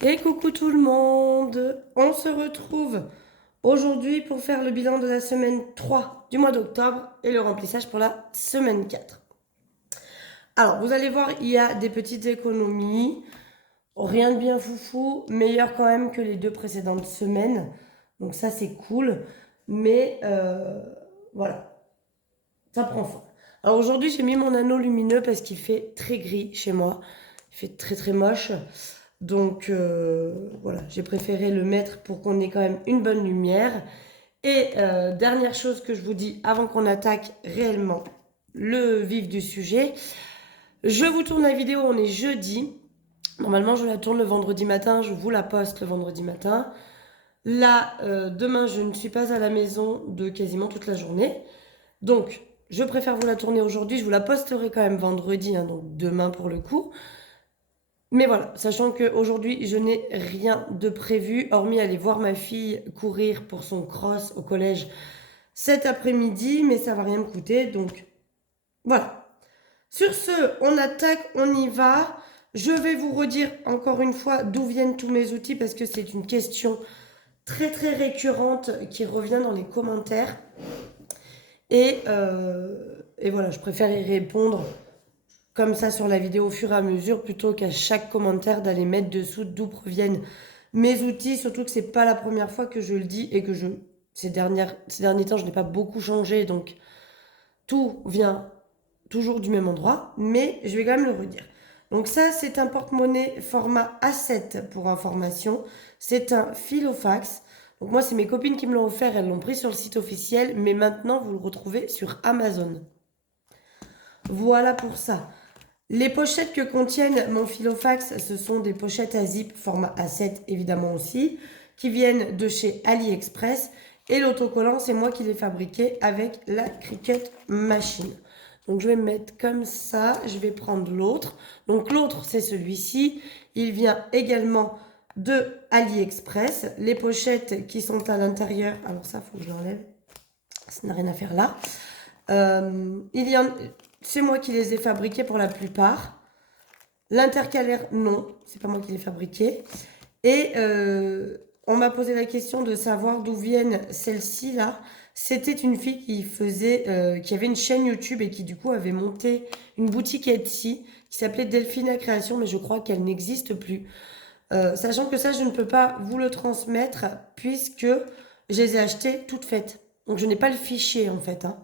Et coucou tout le monde, on se retrouve aujourd'hui pour faire le bilan de la semaine 3 du mois d'octobre et le remplissage pour la semaine 4. Alors vous allez voir, il y a des petites économies, rien de bien foufou, meilleur quand même que les deux précédentes semaines, donc ça c'est cool, mais voilà, ça prend fin. Alors aujourd'hui j'ai mis mon anneau lumineux parce qu'il fait très gris chez moi, il fait très très moche. Donc voilà, j'ai préféré le mettre pour qu'on ait quand même une bonne lumière. Et dernière chose que je vous dis avant qu'on attaque réellement le vif du sujet, je vous tourne la vidéo, on est jeudi. Normalement, je la tourne le vendredi matin, je vous la poste le vendredi matin. Là, demain, je ne suis pas à la maison de quasiment toute la journée. Donc, je préfère vous la tourner aujourd'hui. Je vous la posterai quand même vendredi, hein, donc demain pour le coup. Mais voilà, sachant qu'aujourd'hui, je n'ai rien de prévu, hormis aller voir ma fille courir pour son cross au collège cet après-midi, mais ça va rien me coûter, donc voilà. Sur ce, on attaque, on y va. Je vais vous redire encore une fois d'où viennent tous mes outils, parce que c'est une question très très récurrente qui revient dans les commentaires. Et voilà, je préfère y répondre comme ça sur la vidéo au fur et à mesure plutôt qu'à chaque commentaire d'aller mettre dessous d'où proviennent mes outils, surtout que c'est pas la première fois que je le dis et que ces derniers temps je n'ai pas beaucoup changé, donc tout vient toujours du même endroit, mais je vais quand même le redire. Donc ça, c'est un porte-monnaie format A7 pour information, c'est un Filofax. Donc moi, c'est mes copines qui me l'ont offert, elles l'ont pris sur le site officiel, mais maintenant vous le retrouvez sur Amazon. Voilà pour ça. Les pochettes que contiennent mon Filofax, ce sont des pochettes à zip format A7 évidemment aussi, qui viennent de chez AliExpress. Et l'autocollant, c'est moi qui l'ai fabriqué avec la Cricut Machine. Donc je vais me mettre comme ça, je vais prendre l'autre. Donc l'autre, c'est celui-ci. Il vient également de AliExpress. Les pochettes qui sont à l'intérieur, alors ça, il faut que je l'enlève. Ça n'a rien à faire là. Il y en, c'est moi qui les ai fabriqués pour la plupart. L'intercalaire, non, c'est pas moi qui l'ai fabriqué. Et on m'a posé la question de savoir d'où viennent celles-ci là. C'était une fille qui faisait, qui avait une chaîne YouTube et qui du coup avait monté une boutique Etsy qui s'appelait Delphina Création, mais je crois qu'elle n'existe plus. Sachant que ça, je ne peux pas vous le transmettre puisque je les ai achetées toutes faites. Donc je n'ai pas le fichier en fait, hein.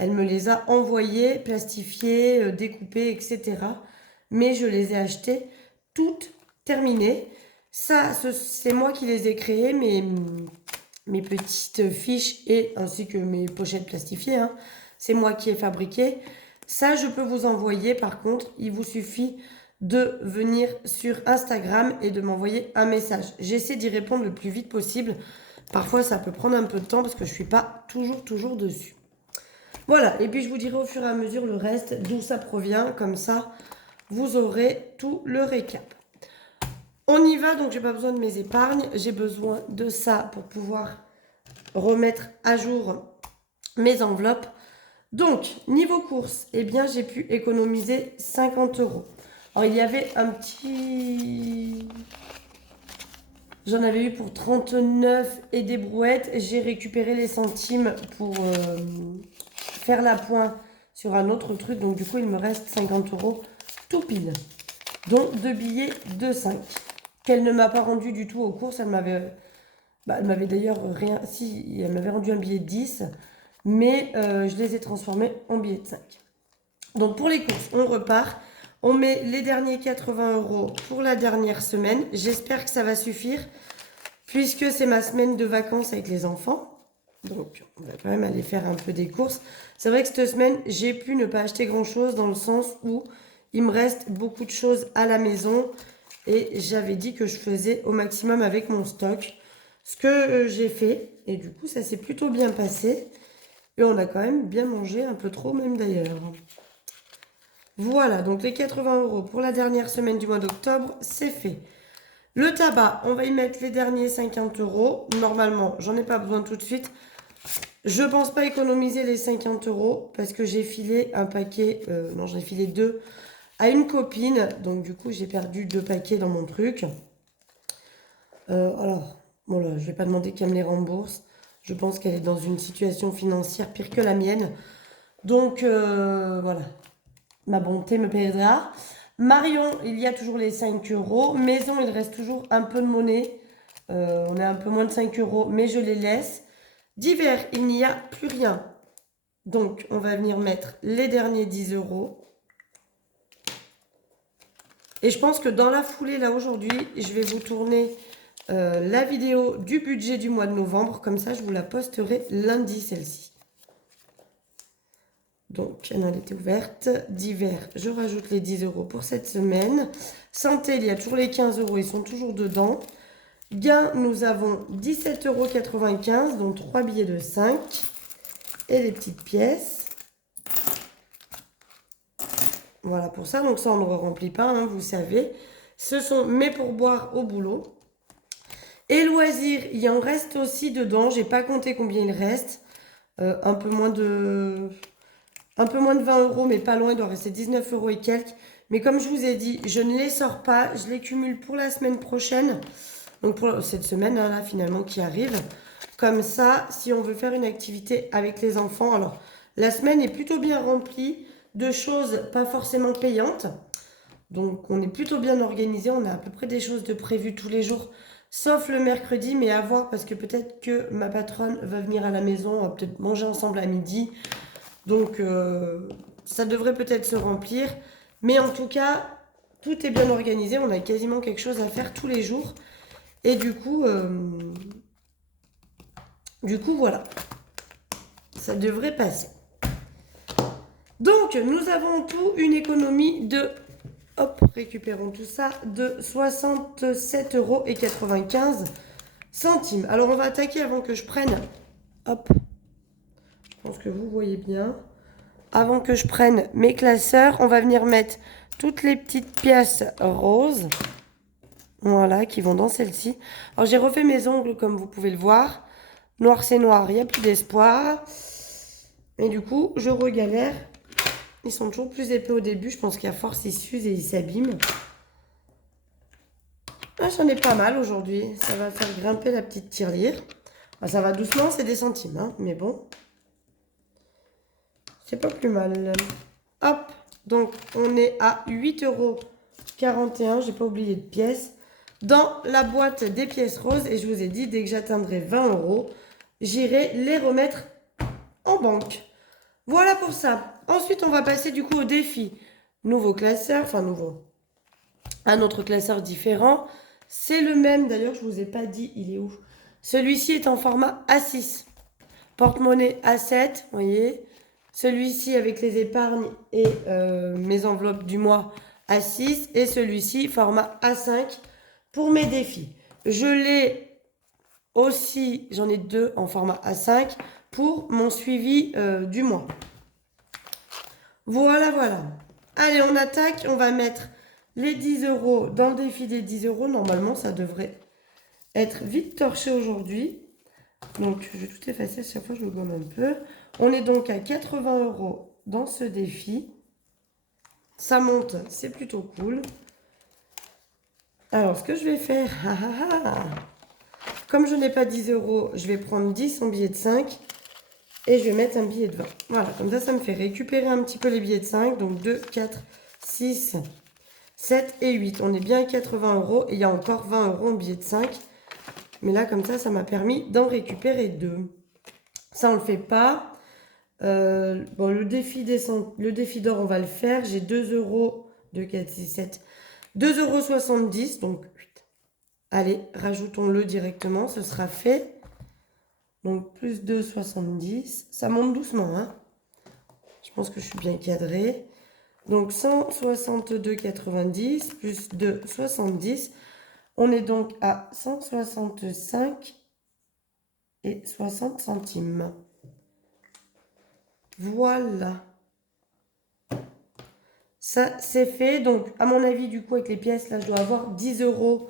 Elle me les a envoyées, plastifiées, découpées, etc. Mais je les ai achetées toutes terminées. Ça, c'est moi qui les ai créées, mes petites fiches et ainsi que mes pochettes plastifiées, hein. C'est moi qui ai fabriqué. Ça, je peux vous envoyer. Par contre, il vous suffit de venir sur Instagram et de m'envoyer un message. J'essaie d'y répondre le plus vite possible. Parfois, ça peut prendre un peu de temps parce que je ne suis pas toujours dessus. Voilà, et puis je vous dirai au fur et à mesure le reste, d'où ça provient, comme ça vous aurez tout le récap. On y va, donc j'ai pas besoin de mes épargnes, j'ai besoin de ça pour pouvoir remettre à jour mes enveloppes. Donc, niveau courses, eh bien j'ai pu économiser 50 euros. Alors il y avait un petit... J'en avais eu pour 39 et des brouettes. J'ai récupéré les centimes pour faire la pointe sur un autre truc. Donc du coup, il me reste 50 euros tout pile. Dont deux billets de 5. Qu'elle ne m'a pas rendu du tout aux courses. Elle m'avait d'ailleurs rien... Si, elle m'avait rendu un billet de 10. Mais je les ai transformés en billets de 5. Donc pour les courses, on repart. On met les derniers 80 euros pour la dernière semaine. J'espère que ça va suffire puisque c'est ma semaine de vacances avec les enfants. Donc on va quand même aller faire un peu des courses. C'est vrai que cette semaine, j'ai pu ne pas acheter grand-chose dans le sens où il me reste beaucoup de choses à la maison. Et j'avais dit que je faisais au maximum avec mon stock. Ce que j'ai fait. Et du coup, ça s'est plutôt bien passé. Et on a quand même bien mangé, un peu trop même d'ailleurs. Voilà, donc les 80 euros pour la dernière semaine du mois d'octobre, c'est fait. Le tabac, on va y mettre les derniers 50 euros. Normalement, j'en ai pas besoin tout de suite. Je pense pas économiser les 50 euros parce que j'ai filé un paquet, non, j'en ai filé deux à une copine. Donc du coup, j'ai perdu deux paquets dans mon truc. Alors, bon là, je vais pas demander qu'elle me les rembourse. Je pense qu'elle est dans une situation financière pire que la mienne. Donc, voilà. Ma bonté me plaidera. Marion, il y a toujours les 5 euros. Maison, il reste toujours un peu de monnaie. On est un peu moins de 5 euros, mais je les laisse. Divers, il n'y a plus rien. Donc, on va venir mettre les derniers 10 euros. Et je pense que dans la foulée, là, aujourd'hui, je vais vous tourner la vidéo du budget du mois de novembre. Comme ça, je vous la posterai lundi, celle-ci. Donc, elle était ouverte. Divers, je rajoute les 10 euros pour cette semaine. Santé, il y a toujours les 15 euros, ils sont toujours dedans. Gain, nous avons 17,95 €, donc 3 billets de 5. Et les petites pièces. Voilà pour ça, donc ça on ne remplit pas, hein, vous savez. Ce sont mes pourboires au boulot. Et loisirs, il en reste aussi dedans, j'ai pas compté combien il reste. Un peu moins de 20 euros, mais pas loin, il doit rester 19 euros et quelques. Mais comme je vous ai dit, je ne les sors pas, je les cumule pour la semaine prochaine. Donc pour cette semaine, hein, là, finalement, qui arrive. Comme ça, si on veut faire une activité avec les enfants, alors la semaine est plutôt bien remplie de choses pas forcément payantes. Donc on est plutôt bien organisé, on a à peu près des choses de prévues tous les jours, sauf le mercredi, mais à voir parce que peut-être que ma patronne va venir à la maison, on va peut-être manger ensemble à midi. Donc ça devrait peut-être se remplir. Mais en tout cas, tout est bien organisé, on a quasiment quelque chose à faire tous les jours. Et du coup voilà, ça devrait passer. Donc, nous avons tout une économie de, hop, récupérons tout ça, de 67,95 €. Alors, on va attaquer avant que je prenne, hop, je pense que vous voyez bien. Avant que je prenne mes classeurs, on va venir mettre toutes les petites pièces roses. Voilà, qui vont dans celle-ci. Alors, j'ai refait mes ongles, comme vous pouvez le voir. Noir, c'est noir, il n'y a plus d'espoir. Et du coup, je regalère. Ils sont toujours plus épais au début. Je pense qu'à force, ils s'usent et ils s'abîment. Ah, j'en ai pas mal aujourd'hui. Ça va faire grimper la petite tirelire. Ah, ça va doucement, c'est des centimes, hein, mais bon. C'est pas plus mal. Hop, donc on est à 8,41 €. J'ai pas oublié de pièces. Dans la boîte des pièces roses. Et je vous ai dit, dès que j'atteindrai 20 €, j'irai les remettre en banque. Voilà pour ça. Ensuite, on va passer du coup au défi. Nouveau classeur, enfin nouveau. Un autre classeur différent. C'est le même, d'ailleurs, je ne vous ai pas dit, il est où? Celui-ci est en format A6. Porte-monnaie A7, vous voyez. Celui-ci avec les épargnes et mes enveloppes du mois A6. Et celui-ci, format A5 pour mes défis. Je l'ai aussi, j'en ai deux en format A5 pour mon suivi du mois. Voilà, voilà. Allez, on attaque. On va mettre les 10 € dans le défi des 10 €. Normalement, ça devrait être vite torché aujourd'hui. Donc, je vais tout effacer. À chaque fois, je le gomme un peu. On est donc à 80 € dans ce défi. Ça monte, c'est plutôt cool. Alors, ce que je vais faire, comme je n'ai pas 10 €, je vais prendre 10 en billets de 5 et je vais mettre un billet de 20. Voilà, comme ça me fait récupérer un petit peu les billets de 5. Donc 2, 4, 6, 7 et 8. On est bien à 80 € et il y a encore 20 € en billets de 5. Mais là, comme ça m'a permis d'en récupérer 2. Ça, on ne le fait pas. Bon, le défi d'or, on va le faire. J'ai 2 €, 2, 4, 6, 7. 2,70 €, donc allez, rajoutons-le directement, ce sera fait. Donc plus 2,70 €, ça monte doucement, hein. Je pense que je suis bien cadrée. Donc 162,90 plus 2,70. On est donc à 165 et 60 centimes. Voilà. Ça, c'est fait. Donc, à mon avis, du coup, avec les pièces, là, je dois avoir 10 €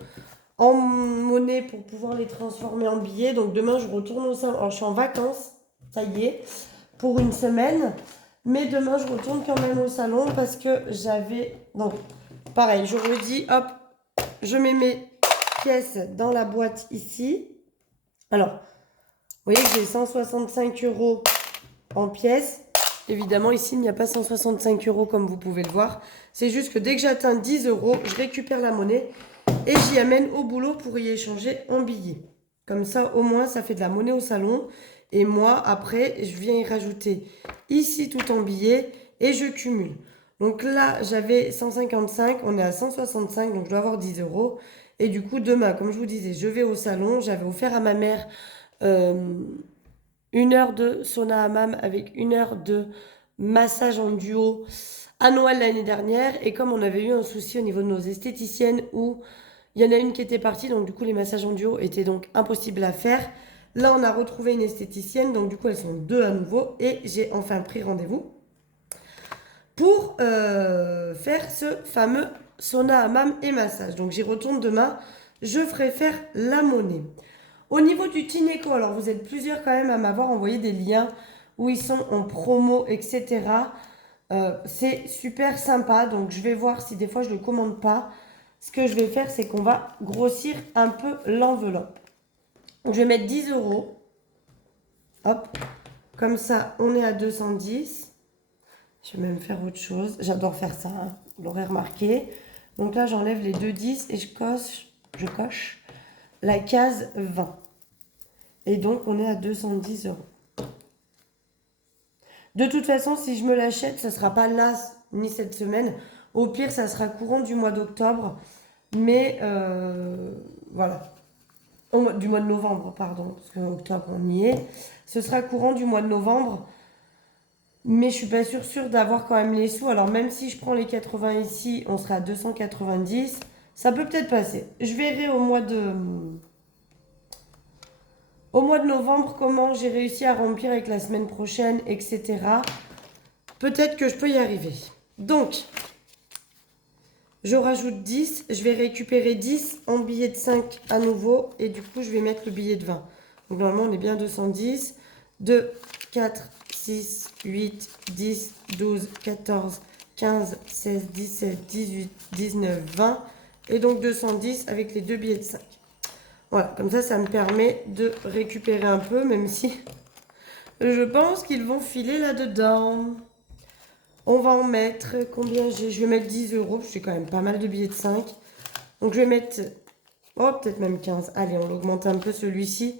en monnaie pour pouvoir les transformer en billets. Donc, demain, je retourne au salon. Alors, je suis en vacances, ça y est, pour une semaine. Mais demain, je retourne quand même au salon parce que j'avais... Donc, pareil, je redis, hop, je mets mes pièces dans la boîte ici. Alors, vous voyez que j'ai 165 € en pièces. Évidemment, ici, il n'y a pas 165 € comme vous pouvez le voir. C'est juste que dès que j'atteins 10 €, je récupère la monnaie et j'y amène au boulot pour y échanger en billets. Comme ça, au moins, ça fait de la monnaie au salon. Et moi, après, je viens y rajouter ici tout en billets et je cumule. Donc là, j'avais 155, on est à 165, donc je dois avoir 10 €. Et du coup, demain, comme je vous disais, je vais au salon. J'avais offert à ma mère 1 heure de sauna hammam avec 1 heure de massage en duo à Noël l'année dernière. Et comme on avait eu un souci au niveau de nos esthéticiennes où il y en a une qui était partie, donc du coup les massages en duo étaient donc impossibles à faire. Là, on a retrouvé une esthéticienne, donc du coup elles sont 2 à nouveau et j'ai enfin pris rendez-vous pour faire ce fameux sauna hammam et massage. Donc j'y retourne demain, je ferai faire la monnaie. Au niveau du Tineco, alors vous êtes plusieurs quand même à m'avoir envoyé des liens où ils sont en promo, etc. C'est super sympa, donc je vais voir si des fois je ne le commande pas. Ce que je vais faire, c'est qu'on va grossir un peu l'enveloppe. Donc je vais mettre 10 €. Hop, comme ça on est à 210. Je vais même faire autre chose. J'adore faire ça, hein. Vous l'aurez remarqué. Donc là, j'enlève les 2 10 et je coche la case 20. Et donc, on est à 210 €. De toute façon, si je me l'achète, ça ne sera pas là ni cette semaine. Au pire, ça sera courant du mois d'octobre. Mais voilà. Du mois de novembre, pardon. Parce que octobre, on y est. Ce sera courant du mois de novembre. Mais je suis pas sûre d'avoir quand même les sous. Alors même si je prends les 80 ici, on sera à 290. Ça peut peut-être passer. Je verrai au mois de novembre comment j'ai réussi à remplir avec la semaine prochaine, etc. Peut-être que je peux y arriver. Donc, je rajoute 10. Je vais récupérer 10 en billet de 5 à nouveau. Et du coup, je vais mettre le billet de 20. Donc normalement, on est bien 210. 2, 4, 6, 8, 10, 12, 14, 15, 16, 17, 18, 19, 20. Et donc 210 avec les deux billets de 5. Voilà, comme ça me permet de récupérer un peu, même si je pense qu'ils vont filer là-dedans. On va en mettre combien j'ai? Je vais mettre 10 €, parce que j'ai quand même pas mal de billets de 5. Donc je vais mettre, oh peut-être même 15. Allez, on l'augmente un peu celui-ci.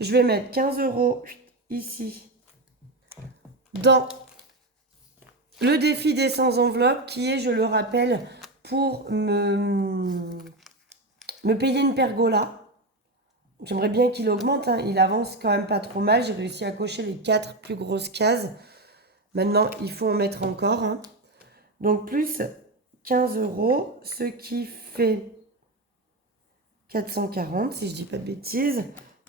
Je vais mettre 15 € ici dans le défi des 100 enveloppes qui est, je le rappelle, pour me payer une pergola. J'aimerais bien qu'il augmente, hein. Il avance quand même pas trop mal. J'ai réussi à cocher les 4 plus grosses cases. Maintenant, il faut en mettre encore, hein. Donc plus 15 €, ce qui fait 440, si je dis pas de bêtises.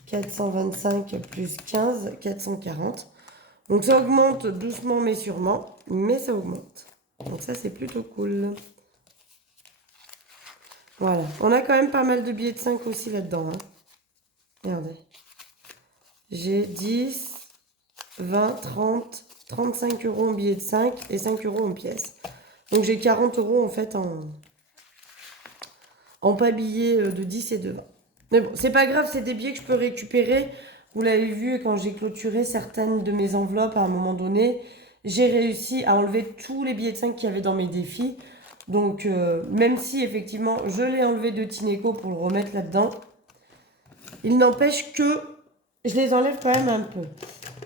425 plus 15, 440. Donc ça augmente doucement mais sûrement, mais ça augmente. Donc ça, c'est plutôt cool. Voilà. On a quand même pas mal de billets de 5 aussi là-dedans, hein. Regardez. J'ai 10, 20, 30, 35 € en billets de 5 et 5 € en pièces. Donc j'ai 40 € en fait en pas billets de 10 et de 20. Mais bon, c'est pas grave, c'est des billets que je peux récupérer. Vous l'avez vu quand j'ai clôturé certaines de mes enveloppes à un moment donné, j'ai réussi à enlever tous les billets de 5 qu'il y avait dans mes défis. Donc même si effectivement je l'ai enlevé de Tineco pour le remettre là-dedans, il n'empêche que je les enlève quand même un peu.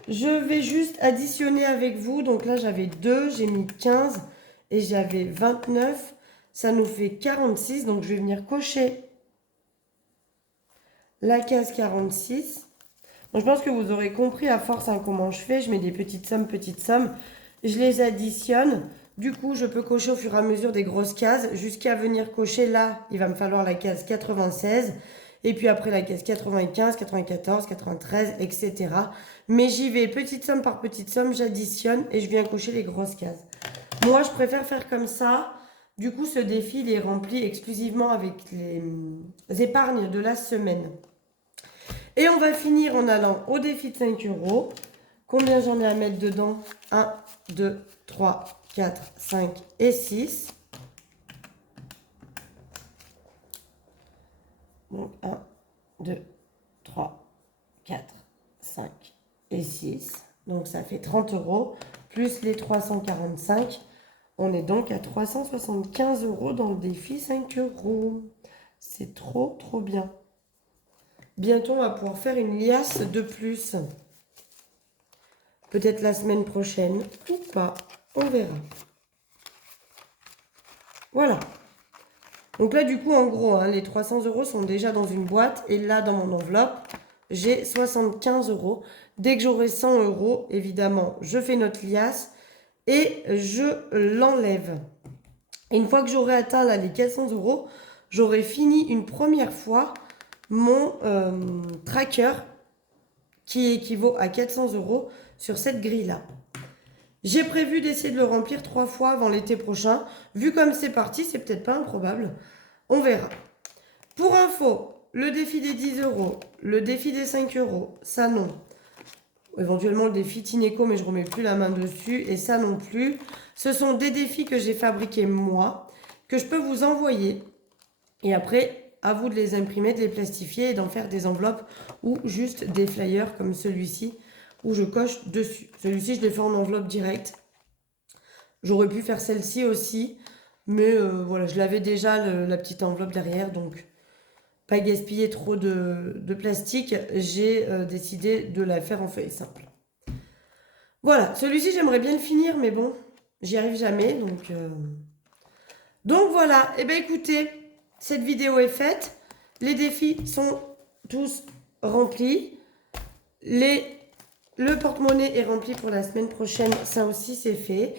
Je vais juste additionner avec vous. Donc là, j'avais 2, j'ai mis 15 et j'avais 29. Ça nous fait 46. Donc je vais venir cocher la case 46. Donc je pense que vous aurez compris à force, hein, comment je fais. Je mets des petites sommes. Je les additionne. Du coup, je peux cocher au fur et à mesure des grosses cases jusqu'à venir cocher là. Il va me falloir la case 96. Et puis après la case 95, 94, 93, etc. Mais j'y vais petite somme par petite somme, j'additionne et je viens cocher les grosses cases. Moi, je préfère faire comme ça. Du coup, ce défi, il est rempli exclusivement avec les épargnes de la semaine. Et on va finir en allant au défi de 5 €. Combien j'en ai à mettre dedans? 1, 2, 3, 4, 5 et 6. Donc 1, 2, 3, 4, 5 et 6. Donc ça fait 30 € plus les 345. On est donc à 375 € dans le défi 5 €. C'est trop, trop bien. Bientôt, on va pouvoir faire une liasse de plus. Peut-être la semaine prochaine ou pas. On verra. Voilà. Donc là, du coup, en gros, hein, les 300 € sont déjà dans une boîte. Et là, dans mon enveloppe, j'ai 75 €. Dès que j'aurai 100 €, évidemment, je fais notre liasse et je l'enlève. Et une fois que j'aurai atteint là, les 400 €, j'aurai fini une première fois mon tracker qui équivaut à 400 € sur cette grille-là. J'ai prévu d'essayer de le remplir 3 fois avant l'été prochain. Vu comme c'est parti, c'est peut-être pas improbable. On verra. Pour info, le défi des 10 €, le défi des 5 €, ça non. Éventuellement le défi Tineco, mais je ne remets plus la main dessus. Et ça non plus. Ce sont des défis que j'ai fabriqués moi, que je peux vous envoyer. Et après, à vous de les imprimer, de les plastifier et d'en faire des enveloppes ou juste des flyers comme celui-ci où je coche dessus. Celui-ci, je l'ai fait en enveloppe directe. J'aurais pu faire celle-ci aussi, mais voilà, je l'avais déjà la petite enveloppe derrière, donc pas gaspiller trop de plastique. J'ai décidé de la faire en feuille simple. Voilà, celui-ci, j'aimerais bien le finir, mais bon, j'y arrive jamais, donc voilà. Et bien écoutez, cette vidéo est faite. Les défis sont tous remplis. Le porte-monnaie est rempli pour la semaine prochaine. Ça aussi, c'est fait.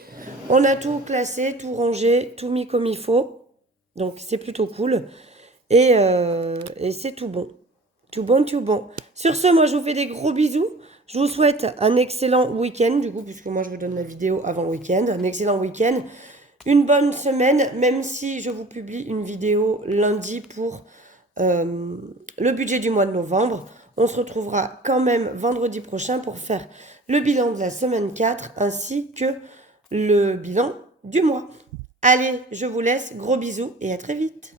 On a tout classé, tout rangé, tout mis comme il faut. Donc, c'est plutôt cool. Et c'est tout bon. Tout bon, tout bon. Sur ce, moi, je vous fais des gros bisous. Je vous souhaite un excellent week-end, du coup, puisque moi, je vous donne la vidéo avant le week-end. Un excellent week-end. Une bonne semaine, même si je vous publie une vidéo lundi pour le budget du mois de novembre. On se retrouvera quand même vendredi prochain pour faire le bilan de la semaine 4 ainsi que le bilan du mois. Allez, je vous laisse. Gros bisous et à très vite.